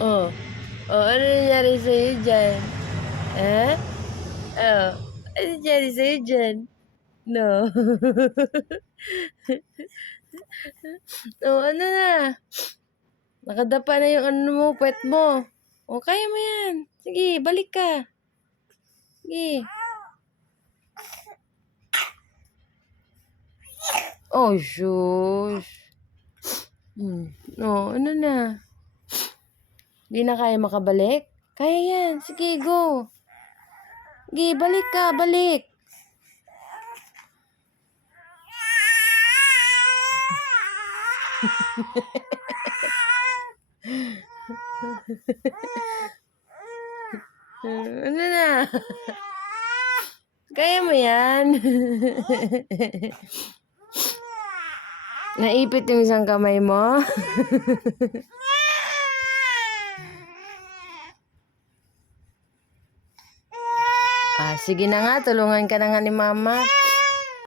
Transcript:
Oh. Oh, ano nangyari sa'yo dyan? Eh? Oh. Ano nangyari sa'yo dyan? No. Oh, ano na? Nakadapa na yung ano mo, puwet mo. Oh, kaya mo yan. Sige, balik ka. Sige. Oh, shush. Oh, ano na? Di na kaya makabalik? Kaya yan. Sige, go. Sige, balik ka, balik. Ano na? Kaya mo yan. Naipit yung isang kamay mo? Sige na nga, tulungan ka na nga ni mama.